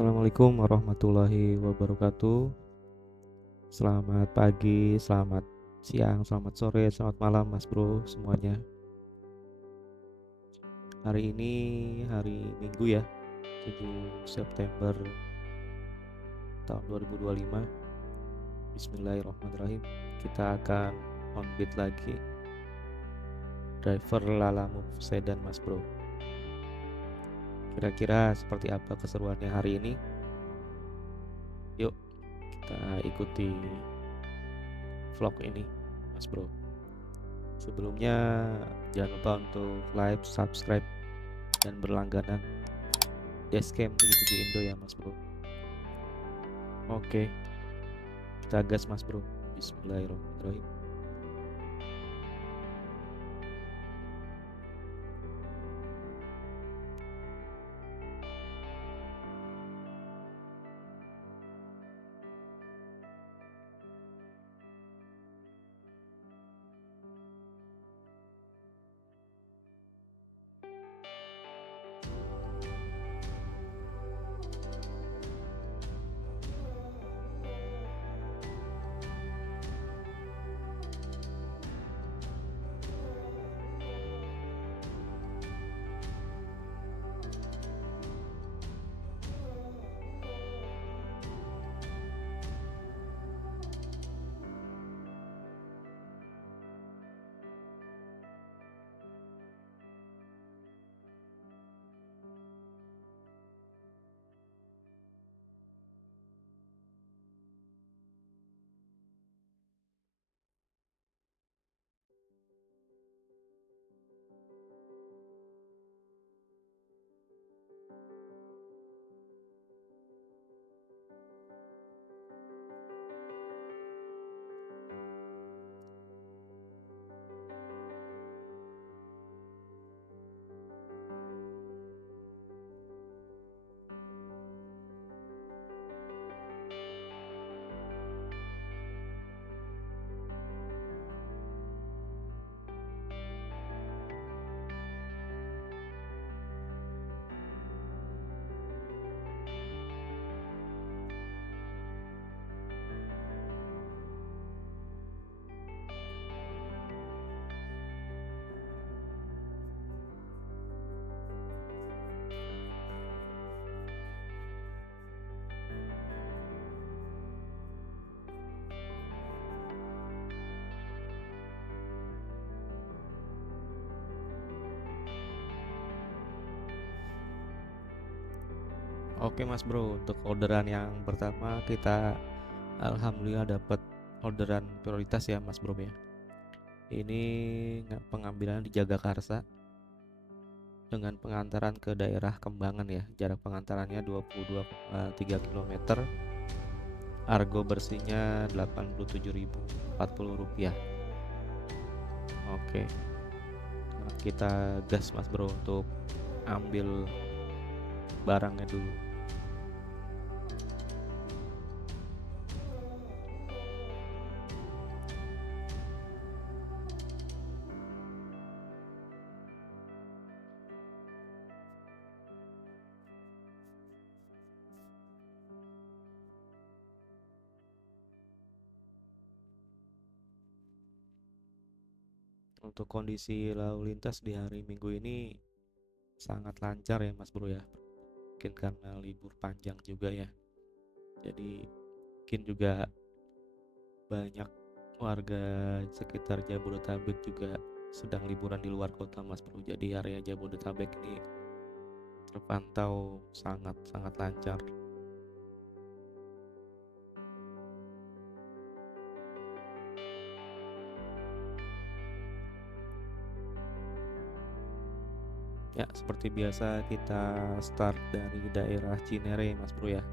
Assalamualaikum warahmatullahi wabarakatuh. Selamat pagi, selamat siang, selamat sore, selamat malam Mas Bro semuanya. Hari ini hari Minggu ya, 7 September tahun 2025. Bismillahirrahmanirrahim. Kita akan on beat lagi. Driver Lala Move Sedan Mas Bro. Kira-kira seperti apa keseruannya hari ini? Yuk kita ikuti vlog ini Mas Bro. Sebelumnya jangan lupa untuk like, subscribe, dan berlangganan Dashcam 77 Indo ya Mas Bro. Oke, kita gas Mas Bro. Bismillahirrahmanirrahim. Oke Mas Bro, untuk orderan yang pertama kita alhamdulillah dapat orderan prioritas ya Mas Bro ya. Ini pengambilan di Jagakarsa dengan pengantaran ke daerah Kembangan ya. Jarak pengantarannya 22,3 km. Argo bersihnya 87.040 rupiah. Oke. Nah, kita gas Mas Bro untuk ambil barangnya dulu. Untuk kondisi lalu lintas di hari Minggu ini sangat lancar ya Mas Bro ya. Mungkin karena libur panjang juga ya. Jadi mungkin juga banyak warga sekitar Jabodetabek juga sedang liburan di luar kota Mas Bro. Jadi area Jabodetabek ini terpantau sangat-sangat lancar. Ya, seperti biasa kita start dari daerah Cinere Mas Bro ya.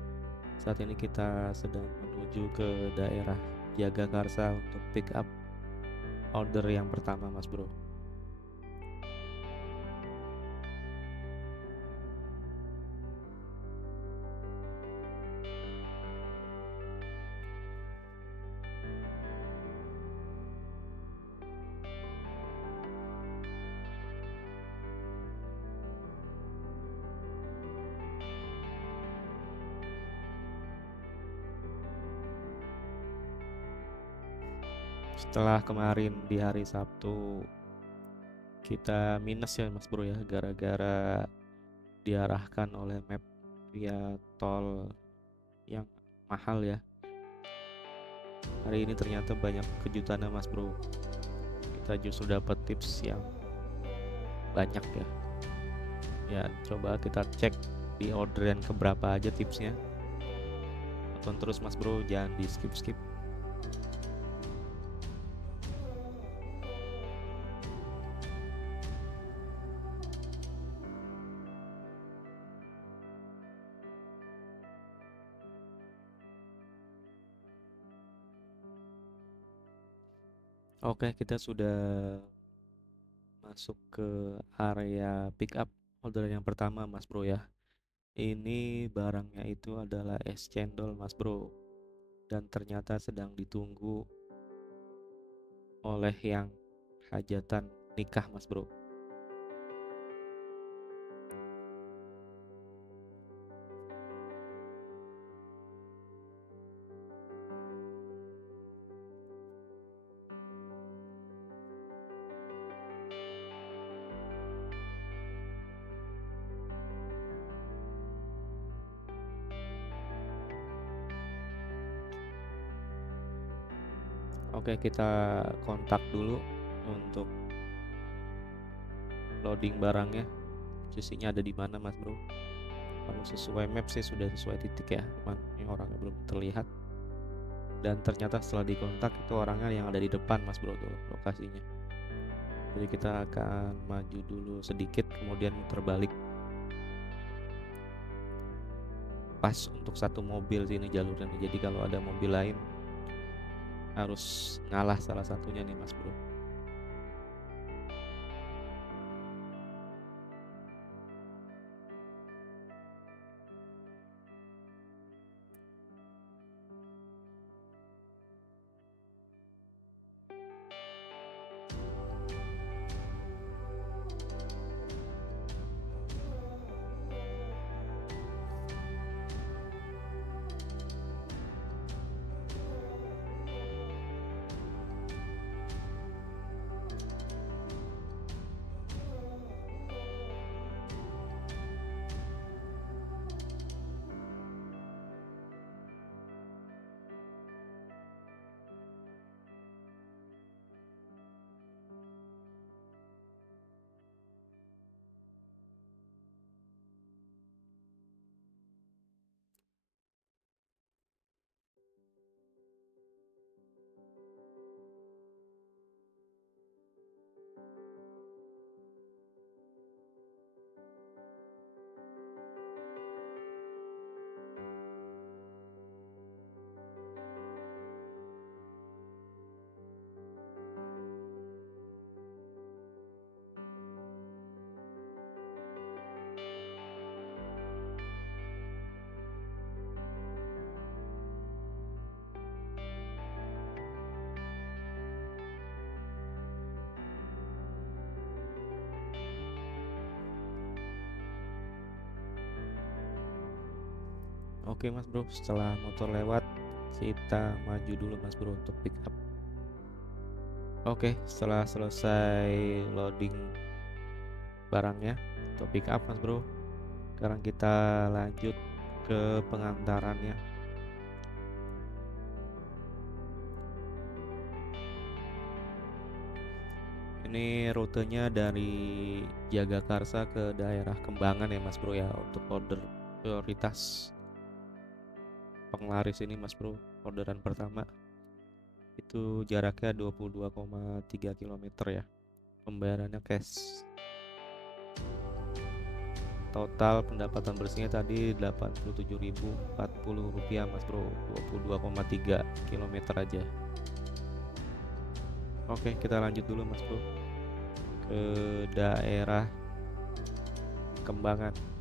Saat ini kita sedang menuju ke daerah Jagakarsa untuk pick up order yang pertama Mas Bro. Setelah kemarin di hari Sabtu kita minus ya Mas Bro ya, gara-gara diarahkan oleh map via tol yang mahal ya. Hari ini ternyata banyak kejutannya Mas Bro. Kita justru dapat tips yang banyak ya. Ya, coba kita cek di orderan keberapa aja tipsnya. Tonton terus Mas Bro, jangan di skip-skip. Oke, kita sudah masuk ke area pick up orderan yang pertama Mas Bro ya. Ini barangnya itu adalah es cendol Mas Bro, dan ternyata sedang ditunggu oleh yang hajatan nikah Mas Bro. Oke, kita kontak dulu untuk loading barangnya. Posisinya ada di mana Mas Bro? Kalau sesuai map sih sudah sesuai titik ya, cuman ini orangnya belum terlihat. Dan ternyata setelah dikontak itu orangnya yang ada di depan Mas Bro tuh lokasinya. Jadi kita akan maju dulu sedikit, kemudian muter balik. Pas untuk satu mobil sini jalurnya nih. Jadi kalau ada mobil lain harus ngalah salah satunya nih Mas Bro. Oke Mas Bro, setelah motor lewat kita maju dulu Mas Bro untuk pick up. Oke, setelah selesai loading barangnya untuk pick up Mas Bro, sekarang kita lanjut ke pengantarannya. Ini rutenya dari Jagakarsa ke daerah Kembangan ya Mas Bro ya, untuk order prioritas penglaris ini Mas Bro. Orderan pertama itu jaraknya 22,3 km ya. Pembayarannya cash. Total pendapatan bersihnya tadi Rp87.040 Mas Bro, 22,3 km aja. Oke, kita lanjut dulu Mas Bro ke daerah Kembangan.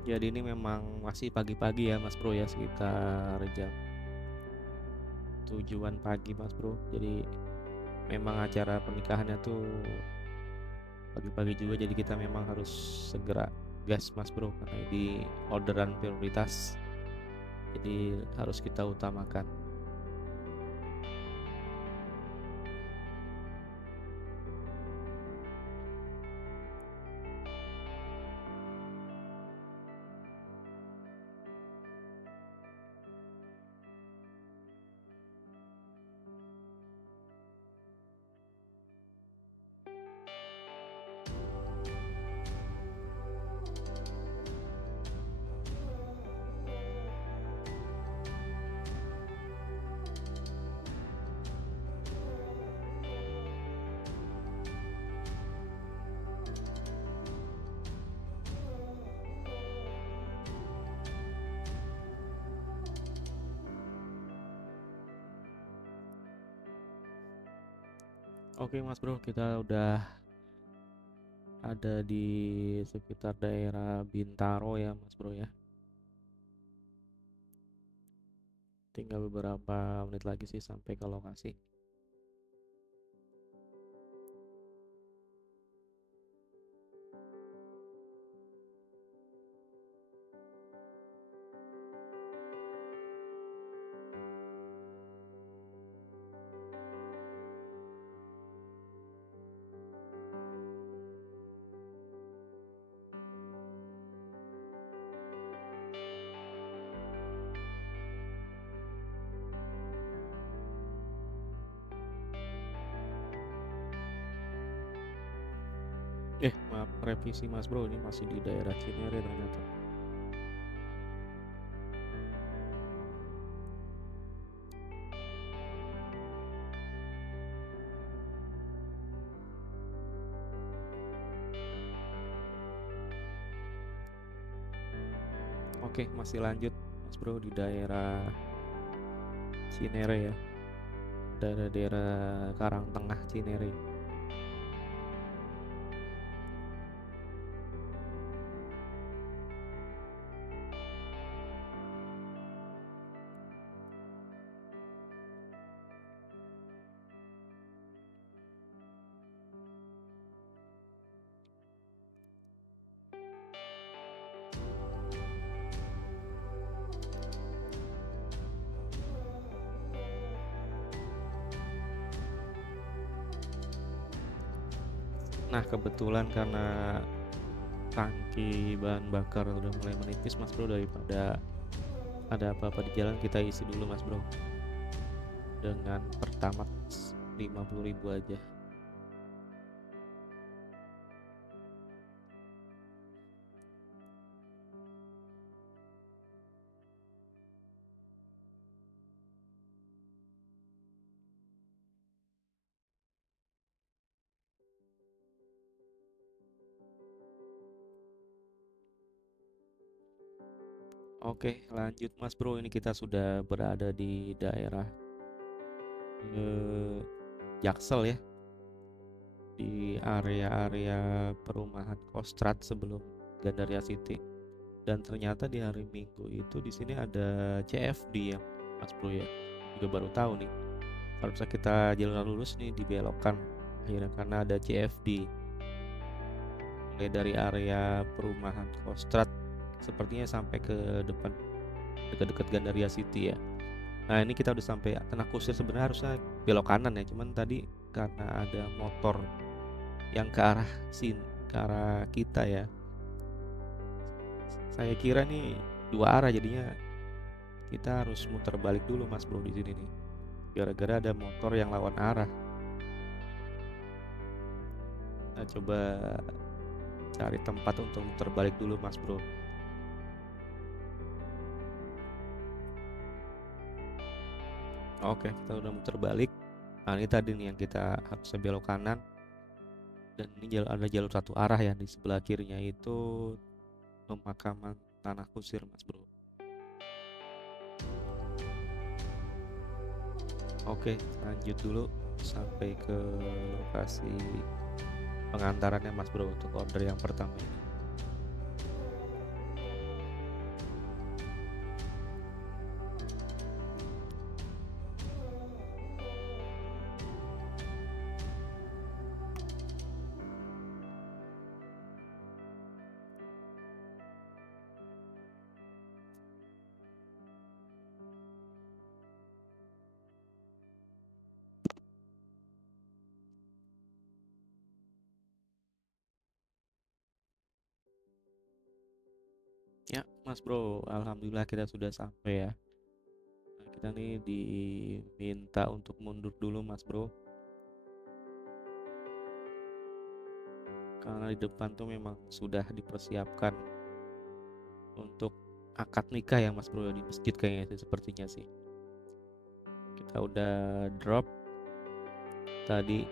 Jadi ini memang masih pagi-pagi ya Mas Bro ya, sekitar jam tujuan pagi Mas Bro. Jadi memang acara pernikahannya tuh pagi-pagi juga, jadi kita memang harus segera gas Mas Bro, karena ini orderan prioritas, jadi harus kita utamakan. Oke Mas Bro, kita udah ada di sekitar daerah Bintaro ya Mas Bro ya. Tinggal beberapa menit lagi sih sampai ke lokasi. Maaf, revisi Mas Bro, ini masih di daerah Cinere ternyata. Oke, masih lanjut Mas Bro di daerah Cinere ya, daerah-daerah Karangtengah Cinere. Nah kebetulan karena tangki bahan bakar udah mulai menipis Mas Bro, daripada ada apa-apa di jalan kita isi dulu Mas Bro dengan Pertamax 50.000 aja. Oke lanjut Mas Bro, ini kita sudah berada di daerah eh, Jaksel ya, di area-area perumahan Kostrad sebelum Gandaria City. Dan ternyata di hari Minggu itu di sini ada CFD ya Mas Bro ya, juga baru tahu nih. Harusnya kita jalur lurus nih, dibelokkan akhirnya karena ada CFD. Mulai dari area perumahan Kostrad sepertinya sampai ke depan dekat-dekat Gandaria City ya. Nah ini kita udah sampai Tanah Kusir, sebenarnya harusnya belok kanan ya, cuman tadi karena ada motor yang ke arah sini, ke arah kita ya, saya kira nih dua arah, jadinya kita harus muter balik dulu Mas Bro di sini nih, gara-gara ada motor yang lawan arah. Nah coba cari tempat untuk muter balik dulu Mas Bro. Oke, kita udah muter balik. Nah ini tadi nih yang kita harusnya belok kanan, dan ini ada jalur satu arah ya, di sebelah kirinya itu pemakaman Tanah Kusir Mas Bro. Oke lanjut dulu sampai ke lokasi pengantarannya Mas Bro untuk order yang pertama ini. Ya, Mas Bro, alhamdulillah kita sudah sampai ya. Nah, kita nih diminta untuk mundur dulu, Mas Bro, karena di depan tuh memang sudah dipersiapkan untuk akad nikah ya, Mas Bro, di masjid kayaknya sih, sepertinya sih. Kita udah drop tadi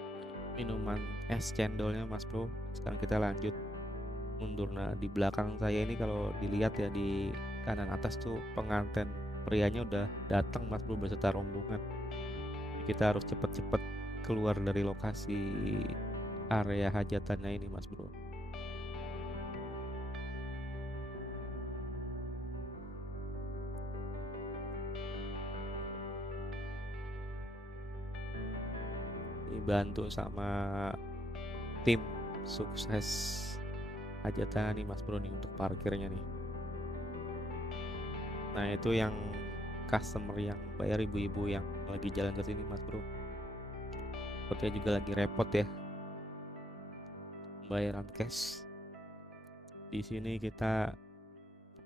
minuman es cendolnya, Mas Bro. Sekarang kita lanjut mundur. Nah, di belakang saya ini kalau dilihat ya, di kanan atas tuh pengantin prianya udah datang, Mas Bro, beserta rombongan. Kita harus cepet-cepet keluar dari lokasi area hajatannya ini, Mas Bro. Dibantu sama tim sukses hajatan nih, Mas Bro, nih untuk parkirnya nih. Nah, itu yang customer yang bayar, ibu-ibu yang lagi jalan ke sini, Mas Bro. Sepertinya juga lagi repot ya bayaran cash. Di sini kita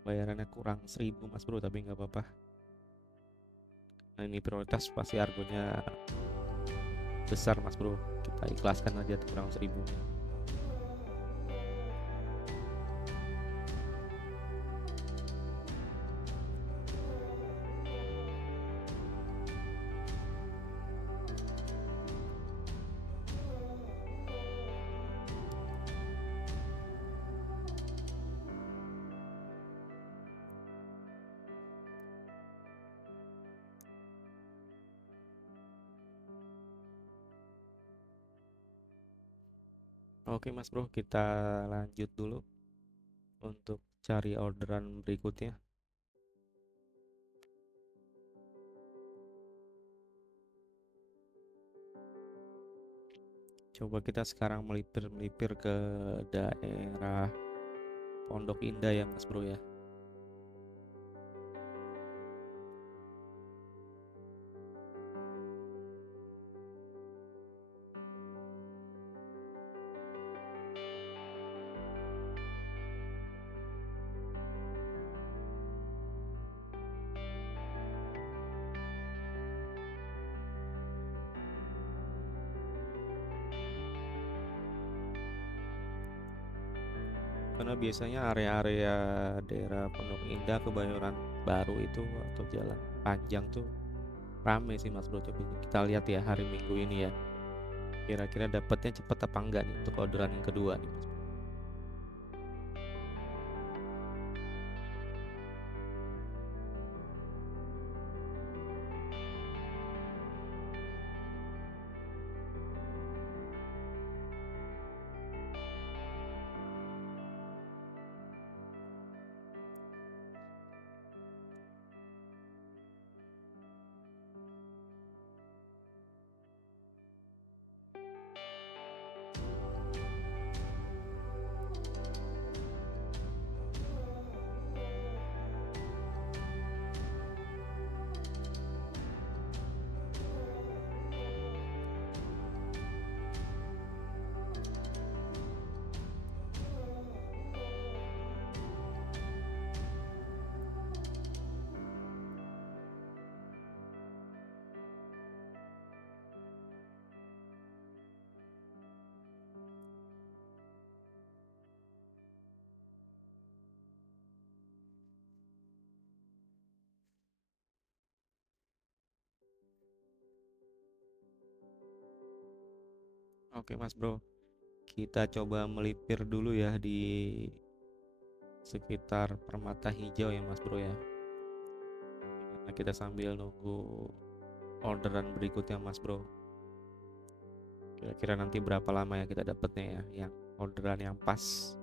bayarannya kurang 1.000, Mas Bro, tapi nggak apa-apa. Nah, ini prioritas pasti harganya besar, Mas Bro. Kita ikhlaskan aja tuh kurang 1.000. Oke, Mas Bro, kita lanjut dulu untuk cari orderan berikutnya. Coba kita sekarang melipir ke daerah Pondok Indah ya, Mas Bro ya. Karena biasanya area-area daerah Pondok Indah, Kebayoran Baru itu atau Jalan Panjang tuh rame sih, Mas Bro. Coba kita lihat ya hari Minggu ini ya. Kira-kira dapatnya cepet apa enggak nih untuk orderan yang kedua nih, Mas. Oke, Mas Bro. Kita coba melipir dulu ya di sekitar Permata Hijau ya, Mas Bro ya. Nah, kita sambil nunggu orderan berikutnya, Mas Bro. Kira-kira nanti berapa lama ya kita dapatnya ya, yang orderan yang pas.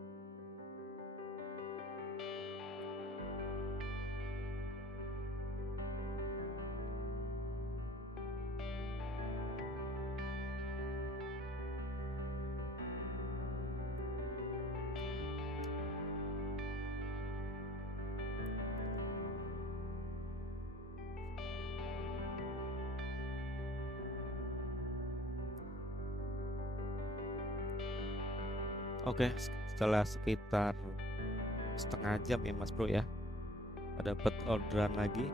Oke, setelah sekitar setengah jam ya Mas Bro ya. Dapat orderan lagi.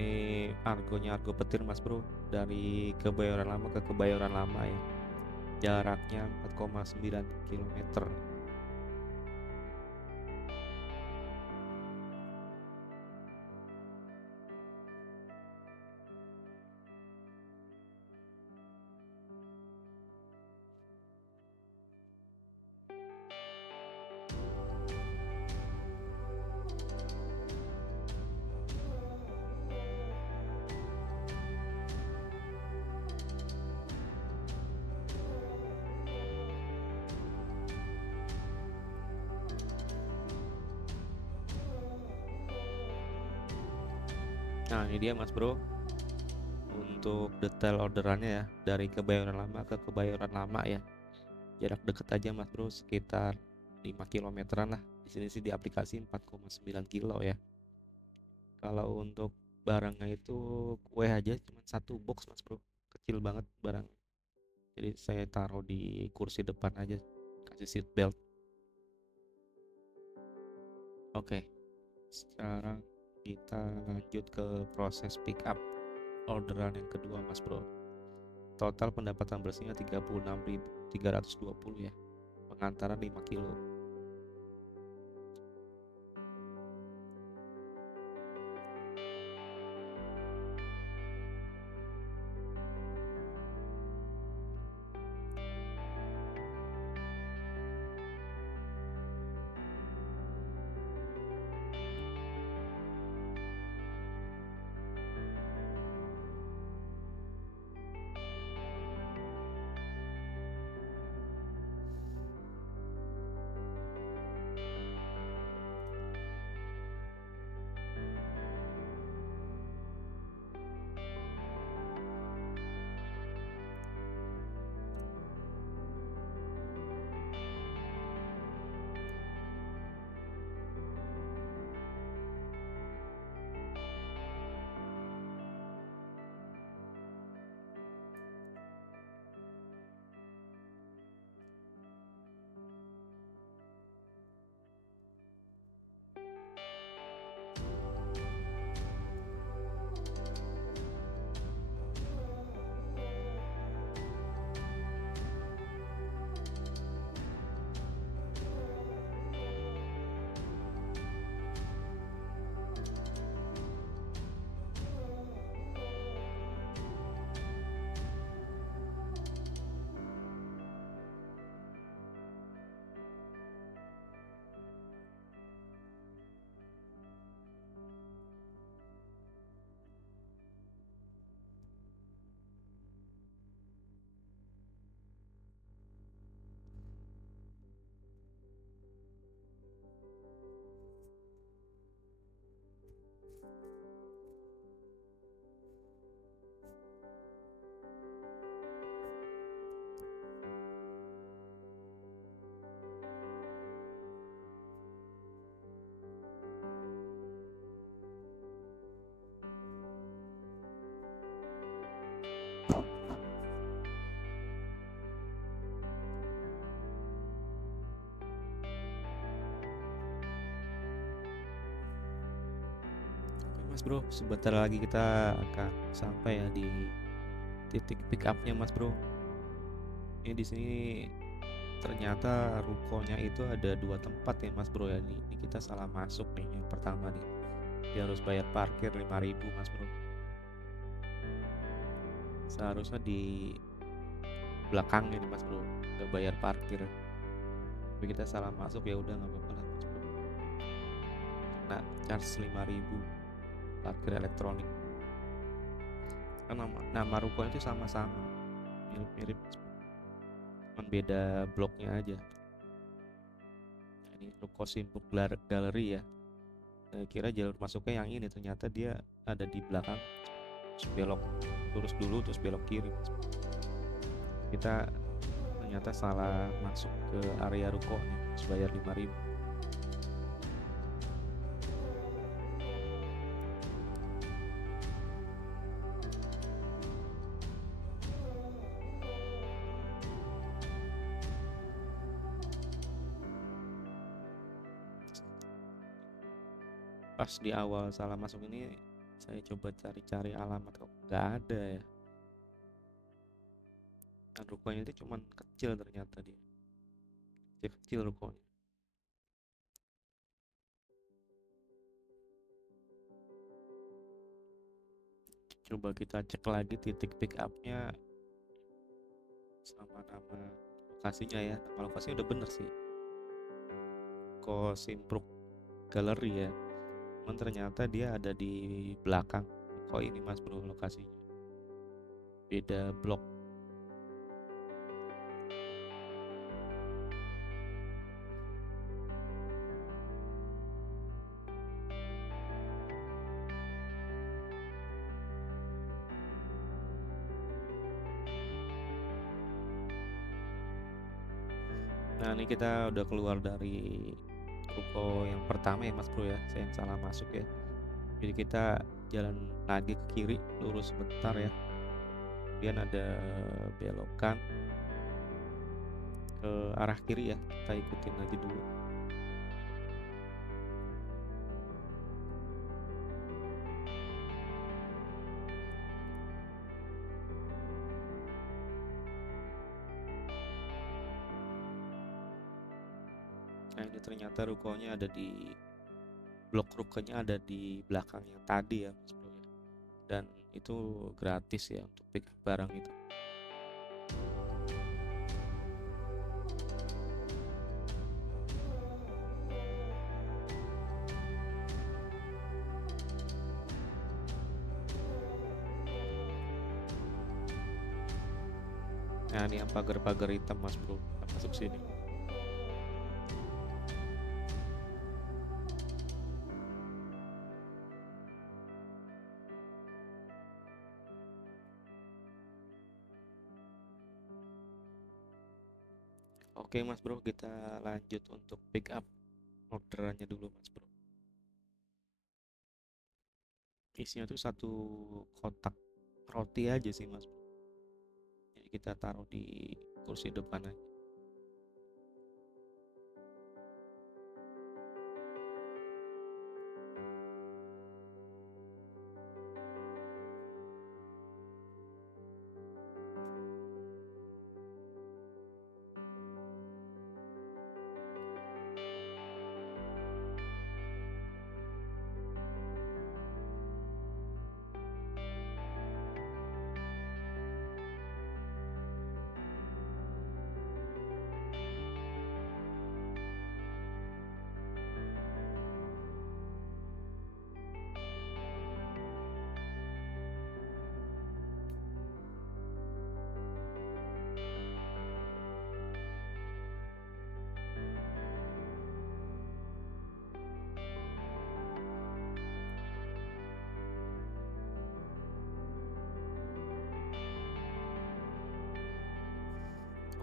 Ini argonya argo petir Mas Bro, dari Kebayoran Lama ke Kebayoran Lama ya. Jaraknya 4,9 km. Nah ini dia Mas Bro, untuk detail orderannya ya, dari Kebayoran Lama ke Kebayoran Lama ya. Jarak deket aja Mas Bro, sekitar 5 kilometeran lah. Di sini sih di aplikasi 4,9 kilo ya. Kalau untuk barangnya itu kue aja cuma satu box Mas Bro, kecil banget barang. Jadi saya taruh di kursi depan aja, kasih seat belt. Oke, sekarang kita lanjut ke proses pick up orderan yang kedua Mas Bro. Total pendapatan bersihnya 36.320 ya. Pengantaran 5 kilo. Mas Bro, sebentar lagi kita akan sampai ya di titik pick upnya Mas Bro. Ini di sini ternyata rukonya itu ada dua tempat ya Mas Bro ya. Ini kita salah masuk nih. Yang pertama nih, dia harus bayar parkir 5.000 Mas Bro. Seharusnya di belakang ini Mas Bro, nggak bayar parkir. Tapi kita salah masuk, ya udah nggak apa-apa lah Mas Bro. Nah, charge 5.000 parkir elektronik. Kan nama rukonya itu sama-sama, mirip-mirip, cuman beda bloknya aja. Nah, ini ruko Simpuk Galeri ya. Saya kira jalur masuknya yang ini, ternyata dia ada di belakang. Terus belok lurus dulu, terus belok kiri. Kita ternyata salah masuk ke area ruko nih, harus bayar 5.000. Pas di awal salah masuk ini saya coba cari-cari alamat kok nggak ada ya. Dan rukonya itu cuman kecil ternyata dia. Kecil rukonya. Coba kita cek lagi titik pick up-nya sama nama lokasinya ya. Nama lokasinya udah bener sih. Simpruk Gallery ya. Cuman ternyata dia ada di belakang kok ini mas bro lokasinya. Beda blok. Nah ini kita udah keluar dari ruko yang pertama ya mas bro ya. Saya yang salah masuk ya. Jadi kita jalan lagi ke kiri lurus sebentar ya. Kemudian ada belokan ke arah kiri ya. Kita ikutin aja dulu. Nah ini ternyata rukonya ada di blok rukonya ada di belakang yang tadi ya mas bro ya. Dan itu gratis ya untuk pick up barang itu. Nah ini yang pagar-pagar hitam mas bro, kita masuk sini. Oke mas bro, kita lanjut untuk pick up orderannya dulu mas bro. Isinya tuh satu kotak roti aja sih mas bro. Jadi kita taruh di kursi depan aja.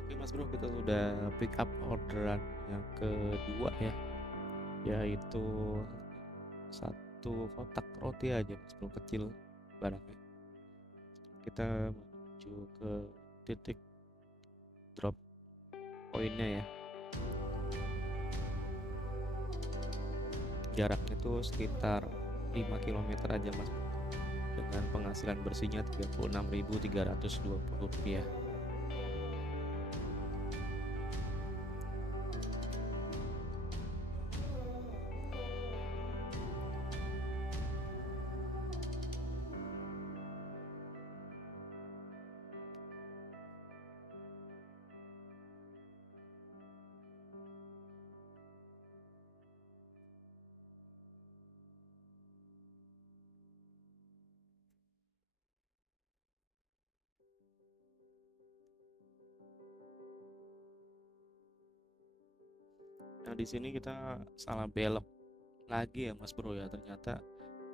Oke mas bro, kita sudah pick up orderan yang kedua ya, yaitu satu kotak roti aja mas bro, kecil barangnya. Kita menuju ke titik drop poinnya ya. Jaraknya itu sekitar 5 km aja mas bro, dengan penghasilan bersihnya Rp36.320. Nah di sini kita salah belok lagi ya mas bro ya, ternyata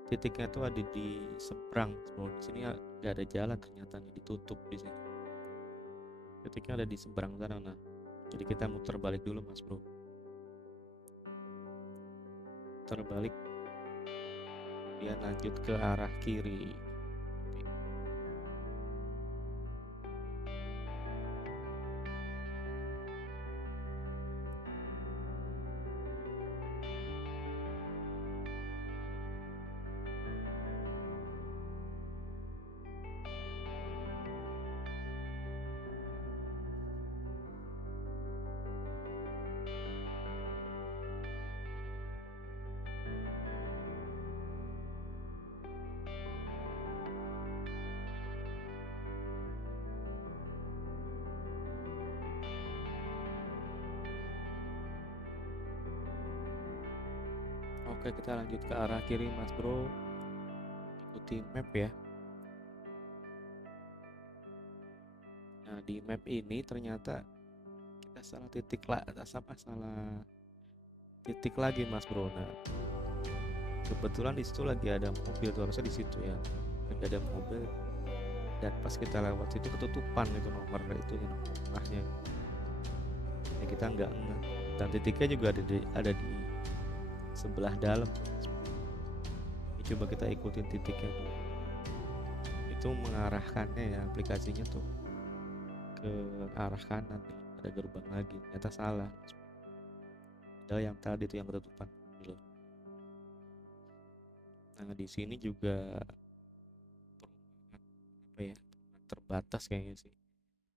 titiknya tuh ada di seberang bro. Di sini nggak ada jalan, ternyata nih ditutup di sini. Titiknya ada di seberang sana. Nah jadi kita muter balik dulu mas bro, terbalik dia lanjut ke arah kiri. Oke, kita lanjut ke arah kiri mas bro, ikuti map ya. Nah di map ini ternyata kita salah titik lah, salah titik lagi mas bro. Nah kebetulan di situ lagi ada mobil tuh, harusnya di situ ya, lagi ada mobil, dan pas kita lewat situ ketutupan itu nomor itu yang rumahnya ya, kita nggak ngeh, dan titiknya juga ada di sebelah dalam. Ini coba kita ikutin titiknya tuh, itu mengarahkannya ya, aplikasinya tuh ke arah kanan nih, ada gerbang lagi, ternyata salah, padahal yang tadi tuh yang ketutupan. Nah di sini juga perumahan apa ya, perumahan terbatas kayaknya sih,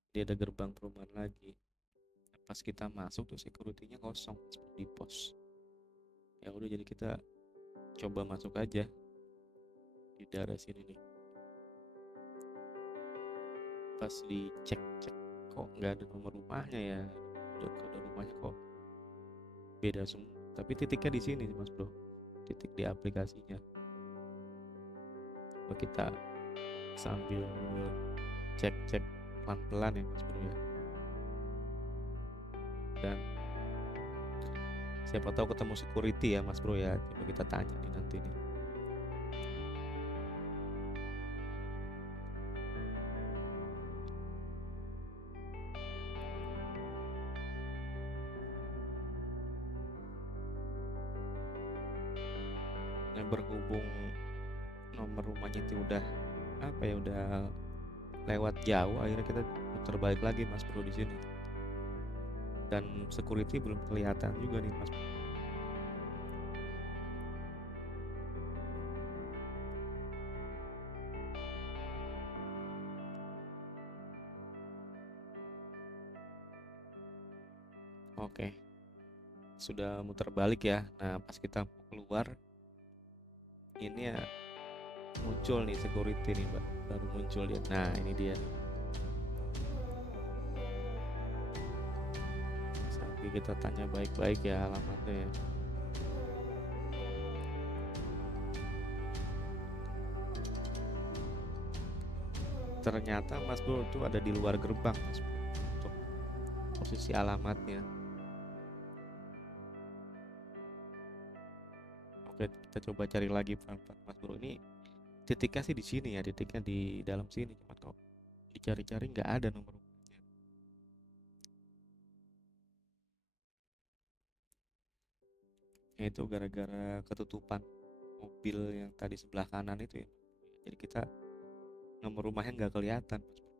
dia ada gerbang perumahan lagi. Nah, pas kita masuk tuh security-nya kosong di pos. Ya udah, jadi kita coba masuk aja di daerah sini nih. Pas dicek kok nggak ada nomor rumahnya ya, udah kode rumahnya kok beda semua, tapi titiknya di sini mas bro, titik di aplikasinya. Coba kita sambil cek pelan-pelan ya mas bro ya, dan siapa tahu ketemu security ya mas bro ya, coba kita tanya nih nanti nih. Nah berhubung nomor rumahnya itu udah apa ya, udah lewat jauh, akhirnya kita muter balik lagi mas bro di sini, dan security belum kelihatan juga nih mas. Oke, sudah muter balik ya. Nah pas kita mau keluar ini ya, muncul nih security nih mbak, baru muncul dia. Nah ini dia nih, sambil kita tanya baik-baik ya alamatnya ya. Ternyata mas bro itu ada di luar gerbang mas bro, untuk posisi alamatnya. Oke, kita coba cari lagi pelan-pelan mas bro. Ini titiknya sih di sini ya, titiknya di dalam sini, cuma kok dicari-cari nggak ada nomor rumahnya. Ya, itu gara-gara ketutupan mobil yang tadi sebelah kanan itu ya, jadi kita nomor rumahnya nggak kelihatan mas bro.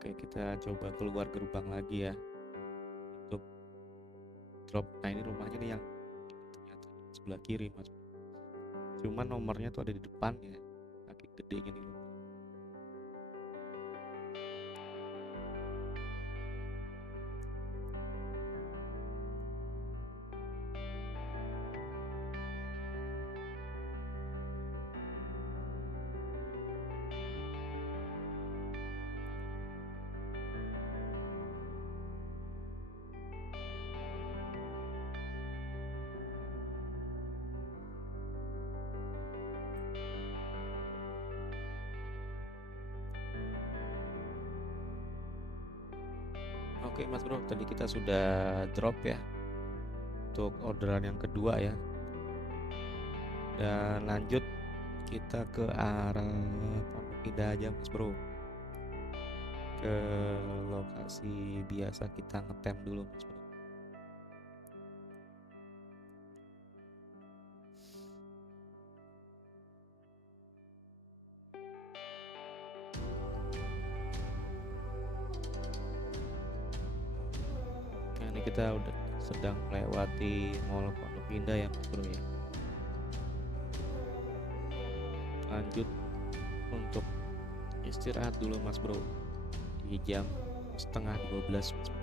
Oke, kita coba keluar gerbang lagi ya untuk drop. Nah ini rumahnya nih yang ternyata sebelah kiri mas, cuman nomornya tuh ada di depannya, kaki gede gini loh. Oke mas bro, tadi kita sudah drop ya untuk orderan yang kedua ya, dan lanjut kita ke arah Pondok Indah aja mas bro, ke lokasi biasa kita ngetem dulu mas bro. Nah ini kita udah sedang melewati Mall Pondok Indah ya mas bro ya. Lanjut untuk istirahat dulu mas bro di jam setengah 12 mas bro.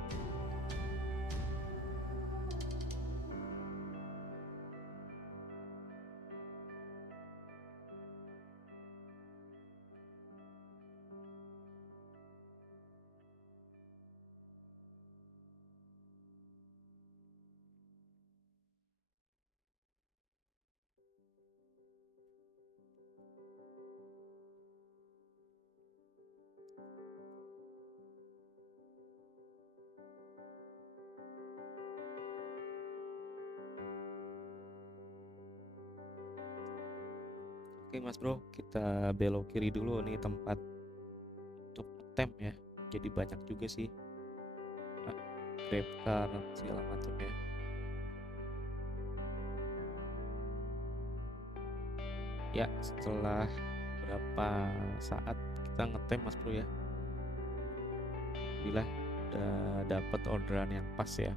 Oke Mas Bro, kita belok kiri dulu nih tempat untuk ngetem ya. Jadi banyak juga sih Grab car segala macam ya. Ya setelah beberapa saat kita ngetem Mas Bro ya, bila udah dapat orderan yang pas ya.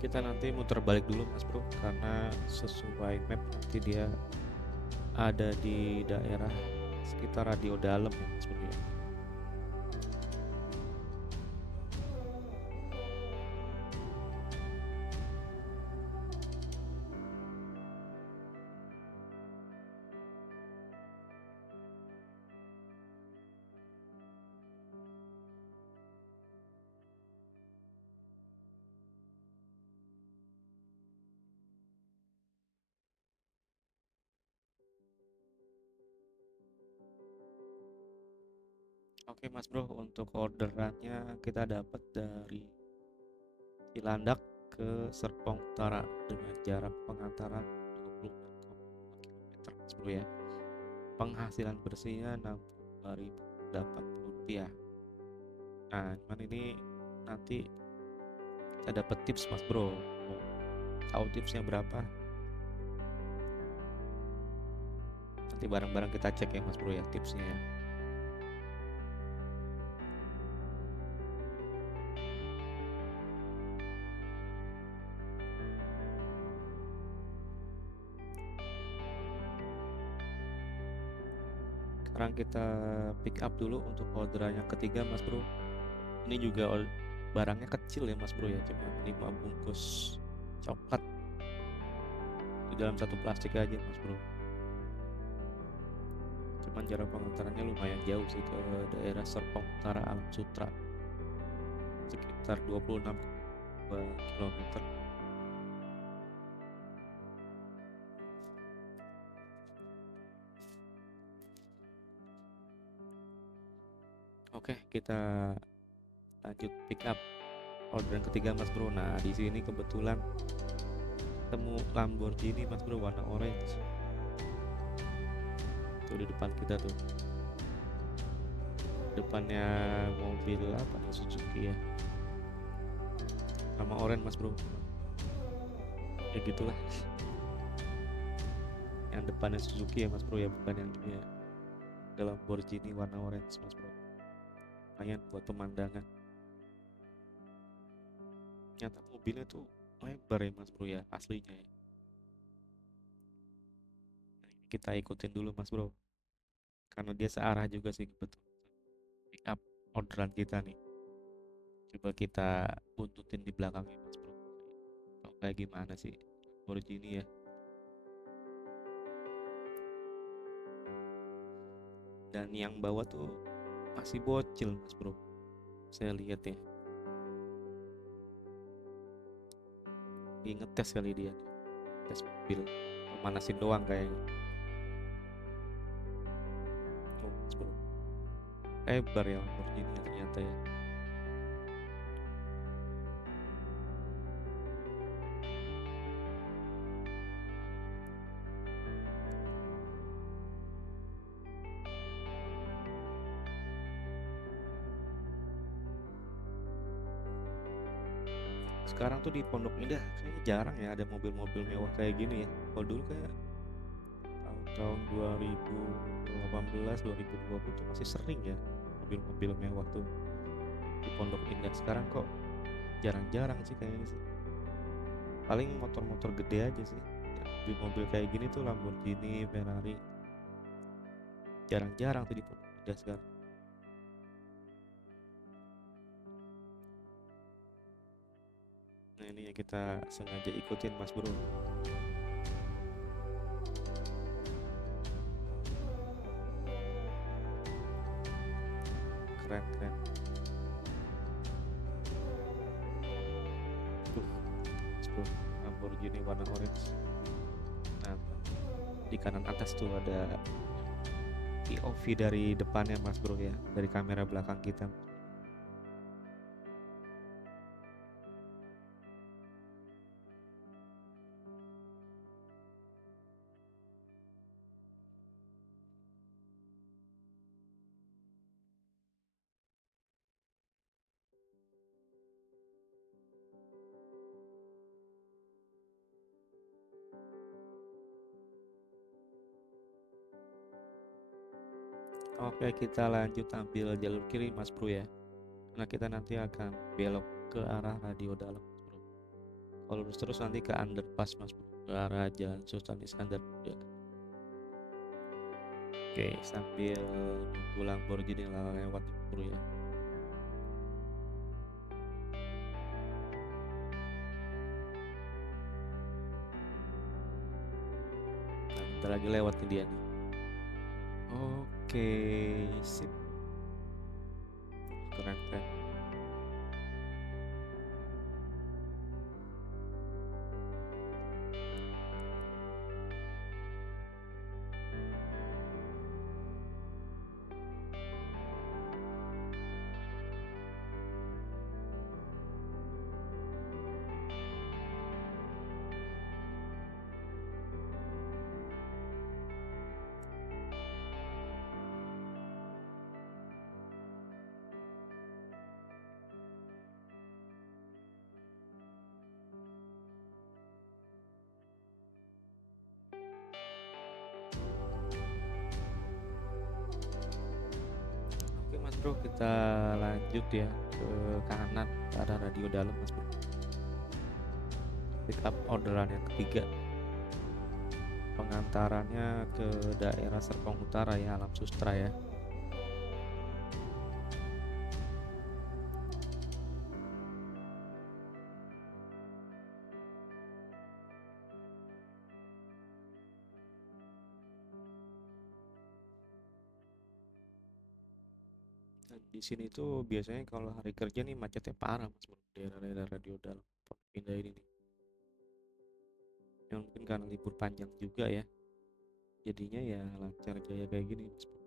Kita nanti muter balik dulu Mas Bro, karena sesuai map nanti dia ada di daerah sekitar radio dalam ya Mas Bro ya. Oke Mas Bro, untuk orderannya kita dapat dari Cilandak ke Serpong Utara dengan jarak pengantaran 26,5 km Mas Bro ya. Penghasilan bersihnya Rp62.080. Nah, cuman ini nanti kita dapat tips Mas Bro. Mau tahu tipsnya berapa? Nanti bareng-bareng kita cek ya Mas Bro ya tipsnya ya. Sekarang kita pick up dulu untuk orderan yang ketiga Mas Bro. Ini juga barangnya kecil ya Mas Bro ya, cuma 5 bungkus coklat di dalam satu plastik aja Mas Bro. Cuman jarak pengantarannya lumayan jauh sih, ke daerah Serpong Utara Alam Sutra, sekitar 26 km. Oke, kita lanjut pick up orderan ketiga Mas Bro. Nah, di sini kebetulan temu Lamborghini Mas Bro warna orange. Tuh di depan kita tuh. Depannya mobil apa nih, Suzuki ya. Sama orange Mas Bro. Ya gitulah. Yang depannya Suzuki ya Mas Bro ya, bukan yang ini ya. Lamborghini warna orange Mas Bro. Lumayan buat pemandangan. Nyata mobilnya tuh lebar ya Mas Bro ya, aslinya ya. Kita ikutin dulu Mas Bro, karena dia searah juga sih kebetulan pick up orderan kita nih. Coba kita buntutin di belakangnya Mas Bro. Kalau kayak gimana sih Lamborghini ya. Dan yang bawa tuh masih bocil Mas Bro, saya lihat ya. Dia ngetes kali dia, tes mobil, pemanasin doang kayaknya. Oh Mas Bro, lebar ya Lamborghini ternyata ya. Sekarang tuh di Pondok Indah kayaknya jarang ya ada mobil-mobil mewah kayak gini ya. Kalau dulu kayak tahun 2018 2020 tuh masih sering ya mobil-mobil mewah tuh di Pondok Indah. Sekarang kok jarang-jarang sih kayaknya sih. Paling motor-motor gede aja sih mobil-mobil kayak gini tuh Lamborghini, Ferrari jarang-jarang tuh di Indonesia sekarang. Nah ini yang kita sengaja ikutin Mas Bro. Keren keren. Tuh Mas Bro, Lamborghini warna orange. Nah di kanan atas tuh ada POV dari depannya Mas Bro ya, dari kamera belakang kita. Oke, kita lanjut ambil jalur kiri Mas Bro ya. Karena kita nanti akan belok ke arah radio dalam Mas Bro. Kalau lurus terus nanti ke underpass Mas Bro, ke arah Jalan Sultan Iskandar ya. Oke, sambil nunggu Lamborghini lewat Mas Bro ya. Nah, bentar lagi lewat nih dia nih. Oke, sip. Keren keren. Oke Mas Bro, kita lanjut ya ke kanan ke arah radio dalam Mas Bro. Pick up orderan yang ketiga. Pengantarannya ke daerah Serpong Utara ya, Alam Sustra ya. Dan di sini tuh biasanya kalau hari kerja nih macetnya parah Mas Bro, daerah-daerah radio dalam pindah ini nih. Yang mungkin karena libur panjang juga ya, jadinya ya lancar jaya kayak gini Mas Bro.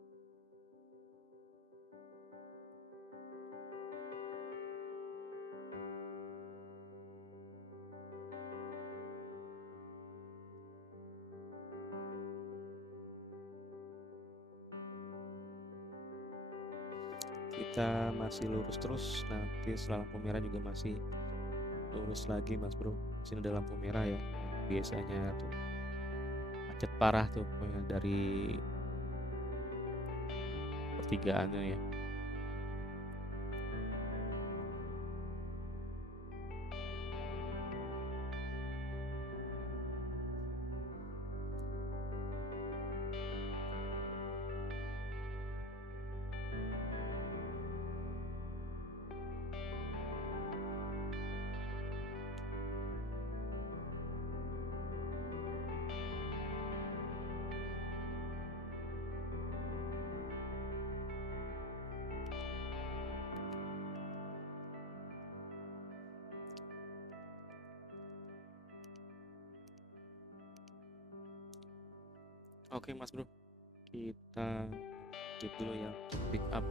Kita masih lurus terus, nanti setelah lampu merah juga masih lurus lagi Mas Bro. Sini ada lampu merah ya, biasanya tuh macet parah tuh pokoknya dari pertigaannya ya. Oke Mas Bro, kita lanjut dulu ya untuk pick up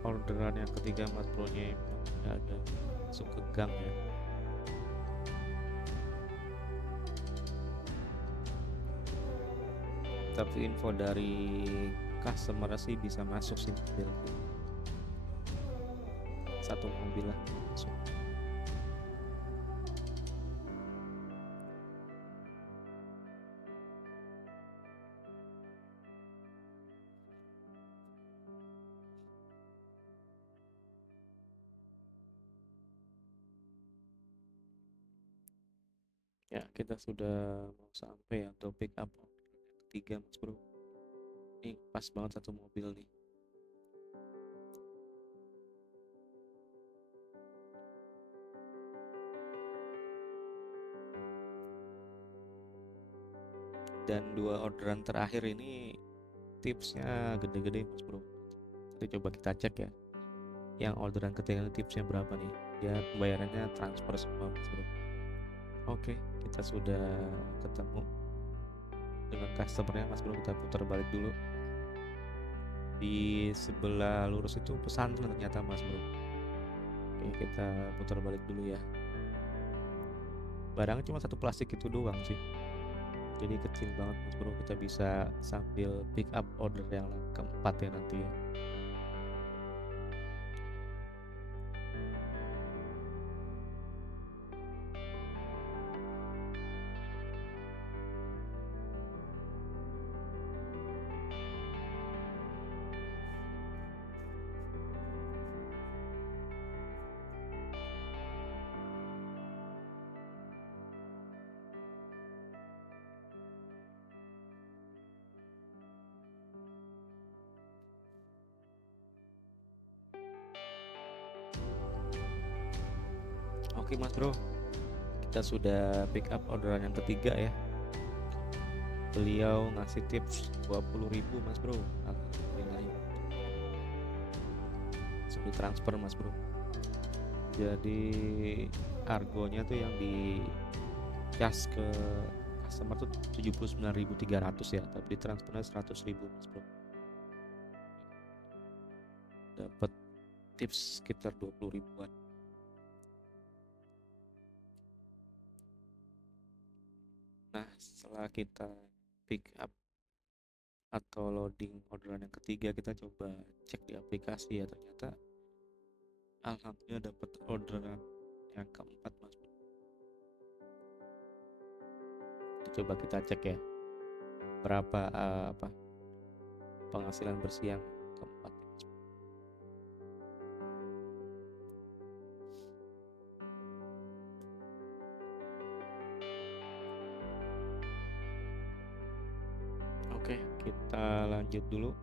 orderan yang ketiga Mas Bro nya agak masuk ke gang ya. Tapi info dari customer sih bisa masuk sih mobil satu mobil lah masuk. Ya, kita sudah mau sampai ya untuk pick up ketiga mas bro. Ini pas banget satu mobil nih. Dan dua orderan terakhir ini tipsnya gede-gede mas bro. Nanti coba kita cek ya. Yang orderan ketiga ini tipsnya berapa nih? Dia pembayarannya transfer semua mas bro. Oke, kita sudah ketemu dengan customernya mas bro. Kita putar balik dulu. Di sebelah lurus itu pesantren ternyata mas bro. Oke, kita putar balik dulu ya. Barangnya cuma satu plastik itu doang sih, jadi kecil banget mas bro. Kita bisa sambil pick up order yang keempat ya nanti ya. Oke mas bro, kita sudah pick up orderan yang ketiga ya. Beliau ngasih tips 20.000 mas bro. Alhamdulillah ya. Sudah transfer mas bro. Jadi argonya tuh yang di cash ke customer tuh 79.300 ya, tapi ditransfernya 100.000 mas bro. Dapat tips sekitar 20 ribuan. Nah, setelah kita pick up atau loading orderan yang ketiga, kita coba cek di aplikasi ya. Ternyata alhamdulillah dapat orderan yang keempat mas. Coba kita cek ya, berapa penghasilan bersih yang keempat. Oke, kita lanjut dulu.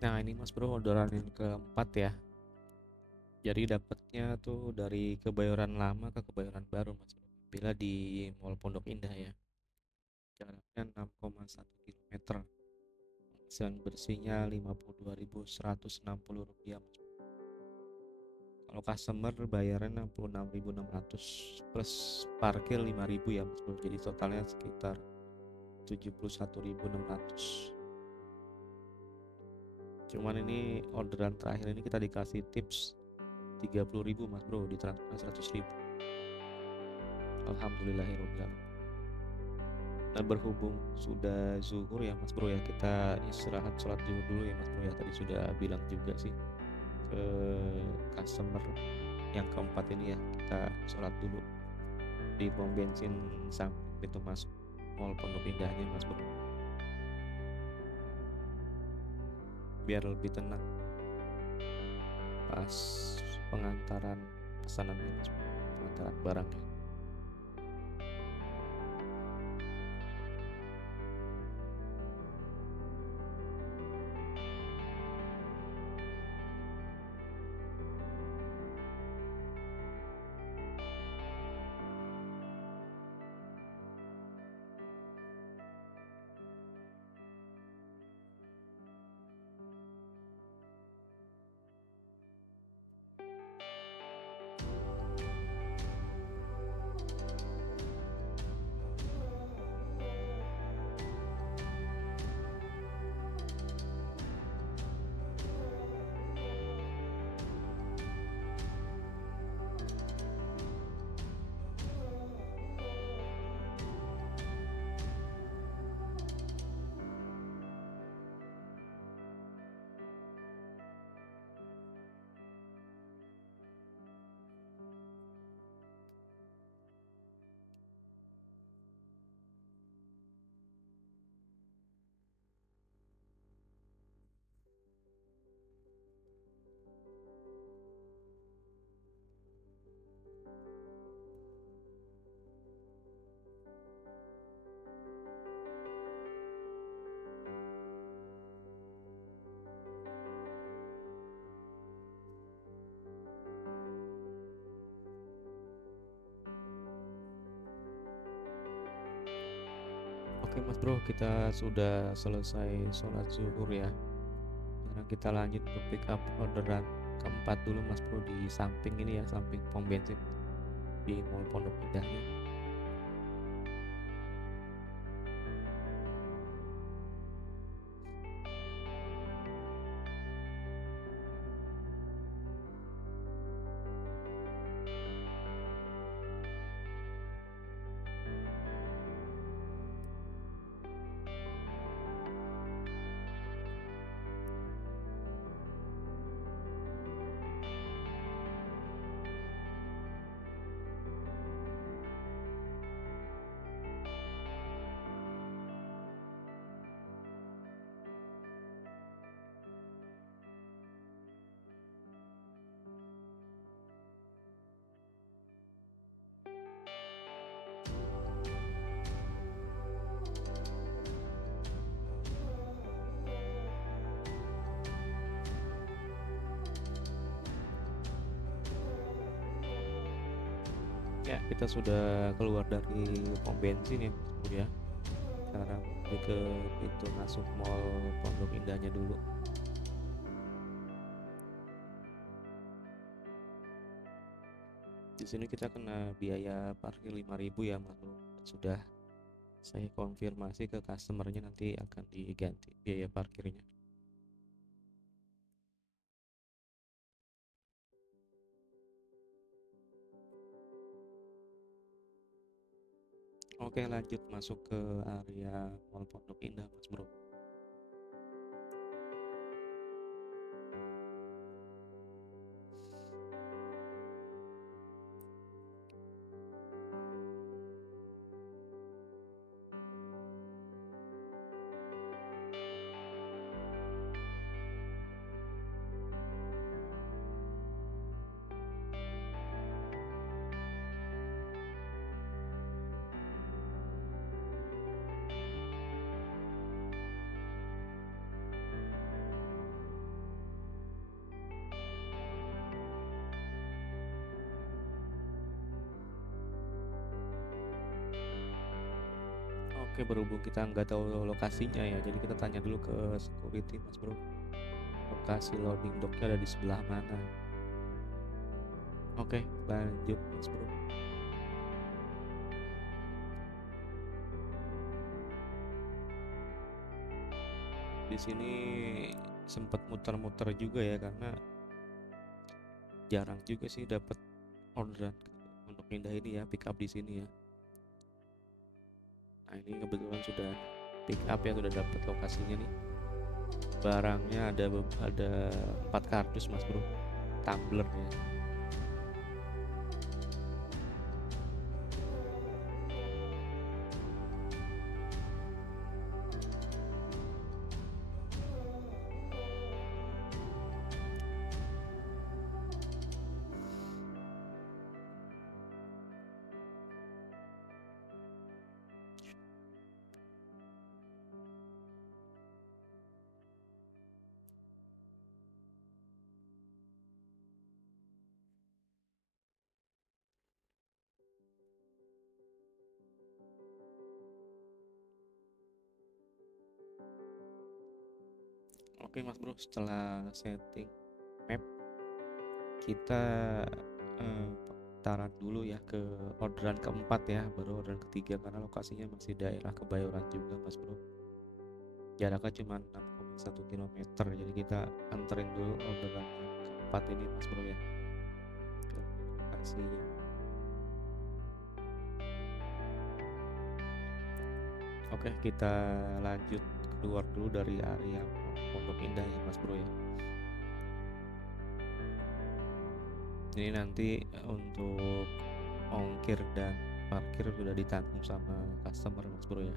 Nah ini mas bro, orderan yang keempat ya. Jadi dapatnya tuh dari Kebayoran Lama ke Kebayoran Baru mas bro. Bila di Mall Pondok Indah ya. Jaraknya 6,1 km. Penghasilan bersihnya Rp52.160 mas. Kalau customer bayarnya 66.600 plus parkir 5.000 ya mas bro. Jadi totalnya sekitar 71.600. Cuman ini orderan terakhir ini kita dikasih tips 30.000 mas bro, ditransfer 100.000. Alhamdulillahirobbilalamin. Nah berhubung sudah zuhur ya mas bro ya, kita istirahat sholat zuhur dulu ya mas bro ya. Tadi sudah bilang juga sih ke customer yang keempat ini ya, kita sholat dulu di pom bensin samping pintu masuk Mall Pondok Indahnya mas bro, biar lebih tenang. pas pengantaran pesanannya, Mas, pengantaran barangnya. Oke Mas Bro, kita sudah selesai sholat zuhur ya. Sekarang kita lanjut untuk pick up orderan keempat dulu Mas Bro, di samping ini ya, samping pom bensin di Mall Pondok Indah nih. Ya, kita sudah keluar dari pom bensin ya Mas Bro ya. Sekarang menuju ke pintu masuk Mall Pondok Indahnya dulu. Di sini kita kena biaya parkir 5.000 ya Mas Bro. Sudah saya konfirmasi ke customernya, nanti akan diganti biaya parkirnya. Oke, lanjut masuk ke area Mall Pondok Indah Mas Bro. Oke, berhubung kita nggak tahu lokasinya ya, jadi kita tanya dulu ke security Mas Bro, lokasi loading docknya ada di sebelah mana. Oke, lanjut Mas Bro. Di sini sempat muter-muter juga ya, karena jarang juga sih dapat orderan untuk pindah ini ya, pick up di sini ya. Nah, ini kebetulan sudah pick up ya, sudah dapat lokasinya nih. Barangnya ada 4 kardus Mas Bro, tumbler ya. Oke Mas Bro, setelah setting map kita pemutaran dulu ya ke orderan keempat ya, baru orderan ketiga karena lokasinya masih daerah Kebayoran juga Mas Bro. Jaraknya cuma 6,1 km, jadi kita anterin dulu orderan keempat ini Mas Bro ya ke lokasinya. Oke, kita lanjut keluar dulu dari area Pondok Indah ya Mas Bro ya. Ini nanti untuk ongkir dan parkir sudah ditanggung sama customer Mas Bro ya.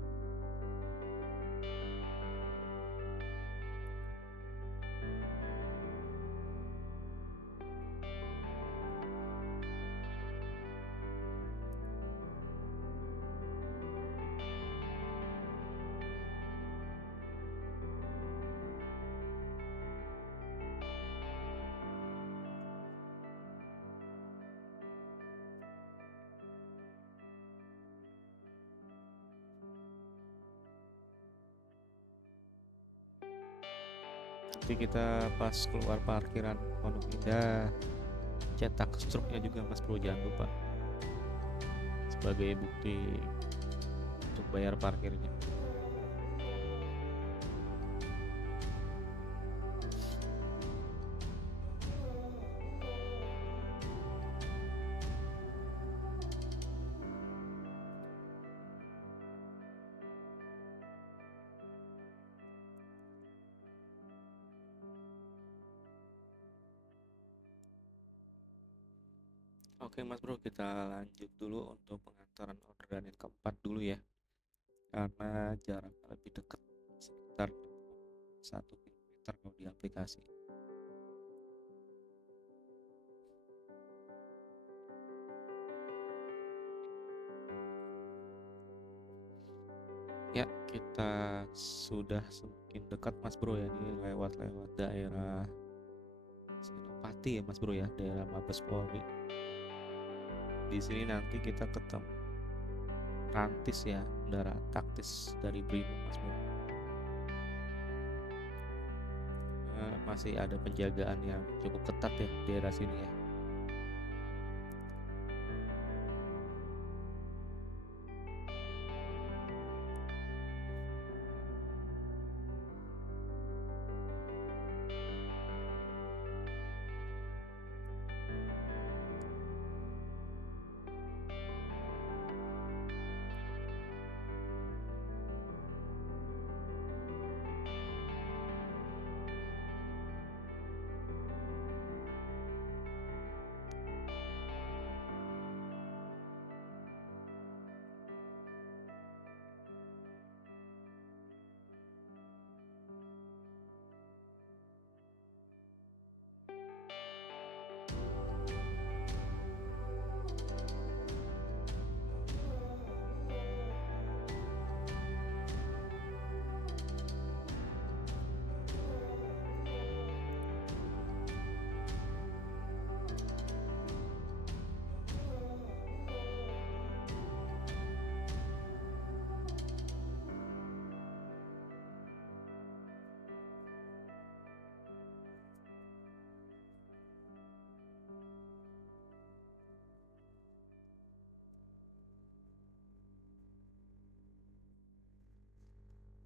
Nanti kita pas keluar parkiran Pondok Indah cetak struknya juga Mas Bro, jangan lupa sebagai bukti untuk bayar parkirnya. Oke Mas Bro, kita lanjut dulu untuk pengantaran orderan yang keempat dulu ya, karena jaraknya lebih dekat, sekitar 1 km kalau di aplikasi. Ya, kita sudah semakin dekat Mas Bro ya, ini lewat-lewat daerah Senopati ya Mas Bro ya, daerah Mabes Polri. Di sini nanti kita ketemu Rantis ya, kendaraan taktis dari Brimob Mas Bro. Masih ada penjagaan yang cukup ketat ya di daerah sini ya.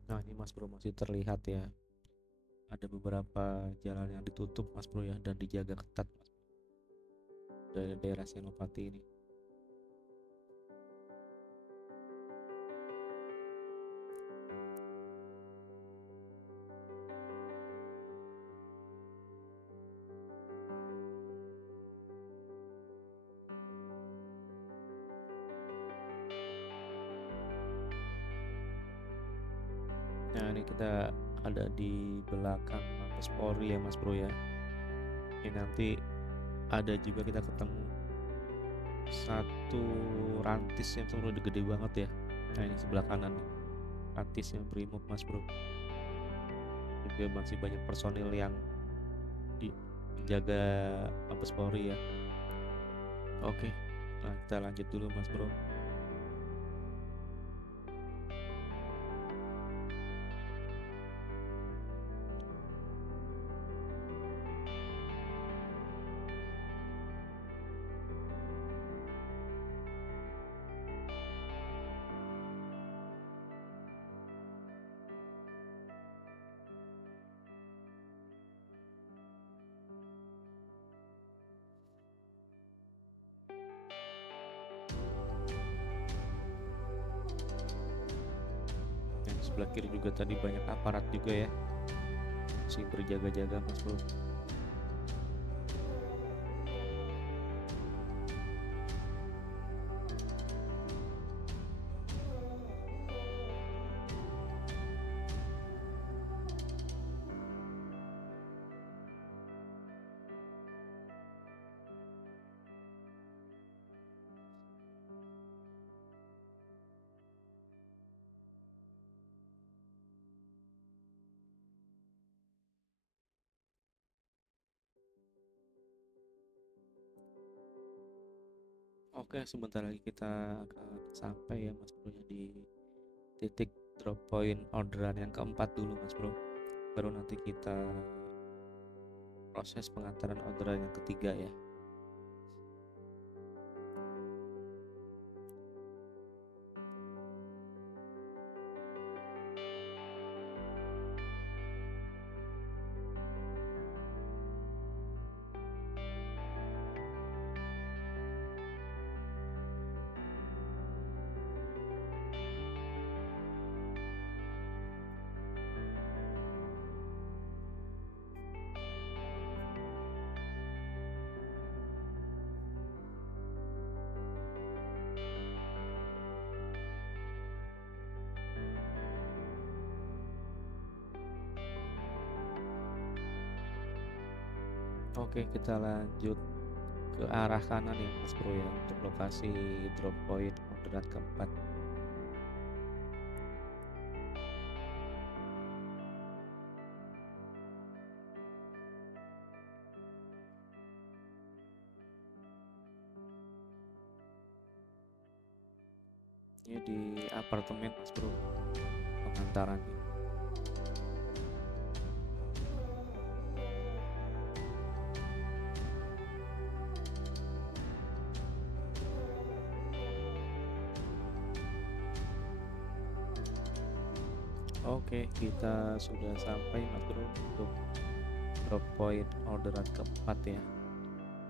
Nah ini Mas Bro masih terlihat ya, ada beberapa jalan yang ditutup Mas Bro ya, dan dijaga ketat Mas Bro, dari daerah Senopati ini. Nah ini kita ada di belakang Mabes Polri ya Mas Bro ya. Ini nanti ada juga kita ketemu satu rantis yang udah gede banget ya. Nah ini sebelah kanan rantis yang Brimob Mas Bro. Juga masih banyak personil yang menjaga Mabes Polri ya. Oke, nah kita lanjut dulu Mas Bro. sebelah kiri juga tadi banyak aparat juga ya, masih berjaga-jaga Mas Bro. Oke, sebentar lagi kita akan sampai ya Mas Bro ya di titik drop point orderan yang keempat dulu Mas Bro, baru nanti kita proses pengantaran orderan yang ketiga ya. Oke, kita lanjut ke arah kanan ya Mas Bro ya, untuk lokasi drop point orderan keempat. Ini di apartemen Mas Bro pengantarannya. Oke, kita sudah sampai Mas Bro untuk drop point orderan keempat ya.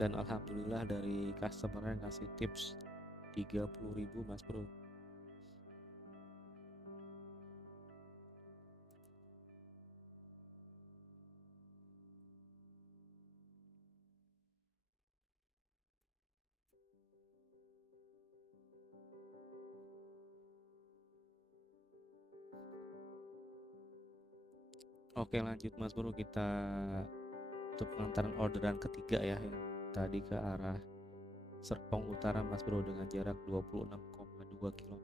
Dan alhamdulillah dari customer yang ngasih tips 30.000 Mas Bro. Oke, lanjut Mas Bro, kita untuk pengantaran orderan ketiga ya, yang tadi ke arah Serpong Utara Mas Bro dengan jarak 26,2 km.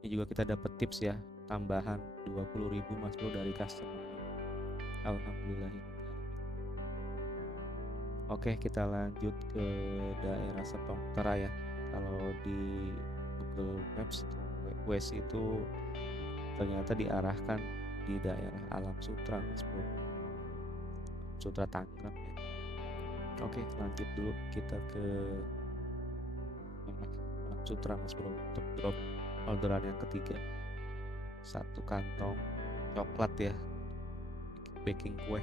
Ini juga kita dapat tips ya, tambahan 20.000 Mas Bro dari customer. Alhamdulillah. Oke, kita lanjut ke daerah Serpong Utara ya. Kalau di Google Maps Waze itu ternyata diarahkan di daerah Alam Sutra Mas Bro, Sutra Tangerang ya. Oke, lanjut dulu kita ke Alam Sutra Mas Bro untuk drop orderan yang ketiga. Satu kantong coklat ya, baking kue.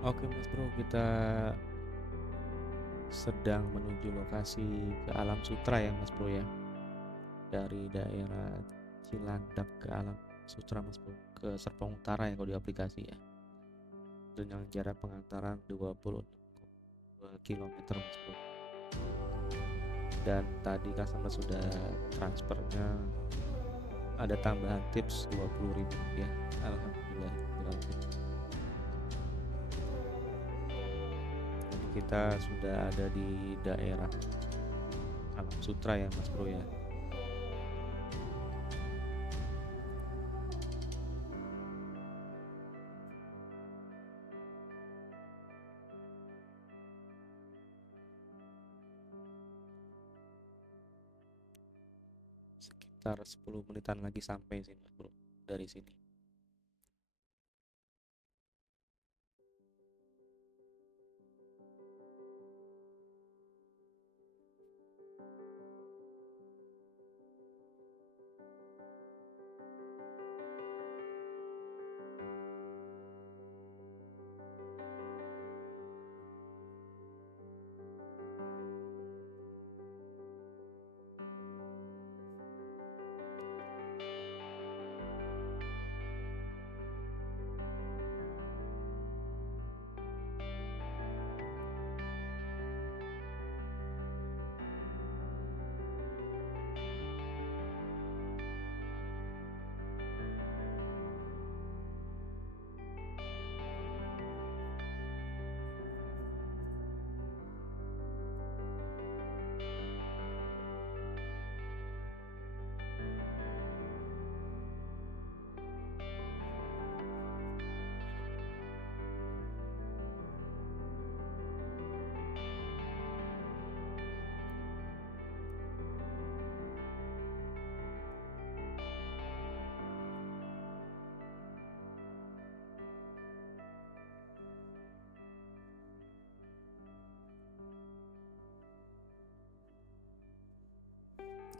Oke Mas Bro, kita sedang menuju lokasi ke Alam Sutra ya Mas Bro ya. Dari daerah Cilandak ke Alam Sutra Mas Bro, ke Serpong Utara ya kalau di aplikasi ya. Dengan jarak pengantaran 26,2 km Mas Bro. Dan tadi customer sudah transfernya ada tambahan tips 20.000 rupiah. Alhamdulillah. Jadi kita sudah ada di daerah Alam Sutra ya Mas Bro ya. Sekitar 10 menitan lagi sampai sih Mas Bro dari sini.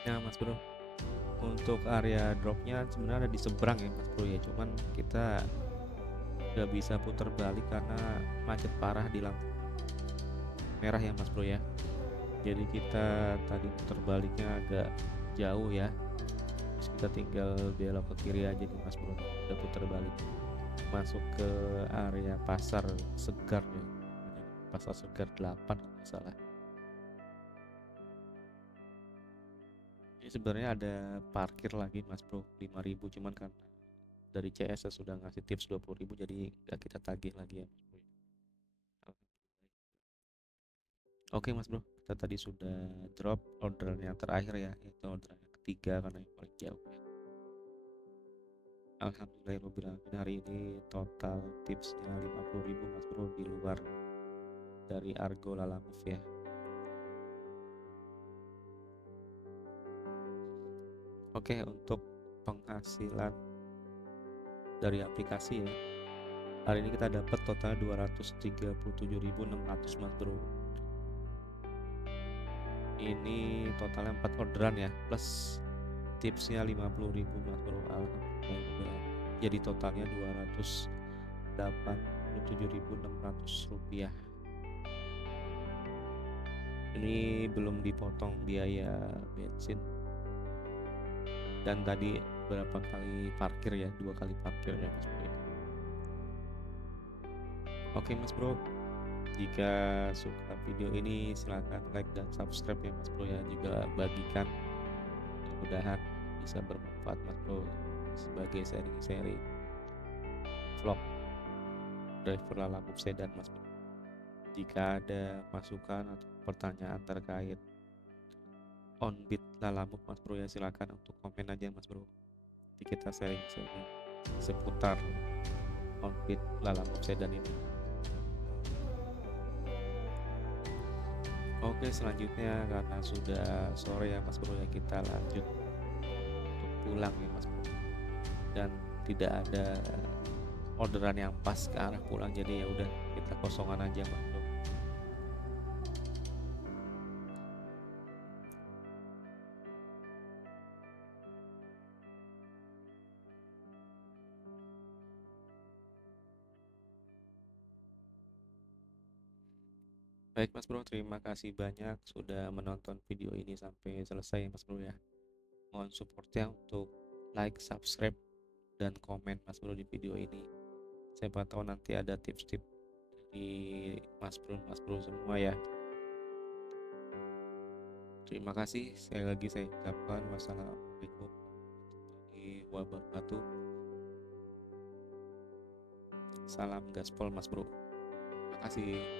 Nah Mas Bro, untuk area dropnya sebenarnya ada di seberang ya Mas Bro ya, cuman kita nggak bisa putar balik karena macet parah di lampu merah ya Mas Bro ya. Jadi kita tadi putar baliknya agak jauh ya, terus kita tinggal belok ke kiri aja nih Mas Bro, udah putar balik masuk ke area pasar segar ya, pasar segar 8 kalau nggak salah. Ini sebenarnya ada parkir lagi Mas Bro 5.000, cuman kan dari CS sudah ngasih tips 20.000 jadi nggak kita tagih lagi ya Mas Bro. Oke Mas Bro, kita tadi sudah drop orderan yang terakhir ya, itu orderan yang ketiga karena yang paling jauh ya. Alhamdulillahirobbilalamin, hari ini total tipsnya 50.000 Mas Bro, di luar dari Argo Lalamove ya. Oke, untuk penghasilan dari aplikasi ya, hari ini kita dapat total 237.600 Mas Bro. Ini totalnya 4 orderan ya, plus tipsnya 50.000 Mas Bro. Alhamdulillah, jadi totalnya 287.600 rupiah. Ini belum dipotong biaya bensin dan tadi berapa kali parkir ya, 2 kali parkir ya Mas Bro. Oke Mas Bro, jika suka video ini silahkan like dan subscribe ya Mas Bro ya, juga bagikan, mudah-mudahan bisa bermanfaat Mas Bro sebagai sharing-sharing vlog driver Lalamove Sedan Mas Bro. Jika ada masukan atau pertanyaan terkait Onbit Lalamove Mas Bro ya, silakan untuk komen aja Mas Bro. Nanti kita sharing-sharing seputar Onbit Lalamove Sedan ini. Oke, selanjutnya karena sudah sore ya Mas Bro ya, kita lanjut untuk pulang ya Mas Bro. Dan tidak ada orderan yang pas ke arah pulang, jadi ya udah kita kosongan aja Mas Bro. Baik Mas Bro, terima kasih banyak sudah menonton video ini sampai selesai Mas Bro ya. Mohon supportnya untuk like, subscribe, dan komen Mas Bro di video ini. Siapa tahu nanti ada tips-tips di Mas Bro semua ya. Terima kasih sekali lagi saya ucapkan wassalamualaikum warahmatullahi wabarakatuh. Salam gaspol Mas Bro. Terima kasih.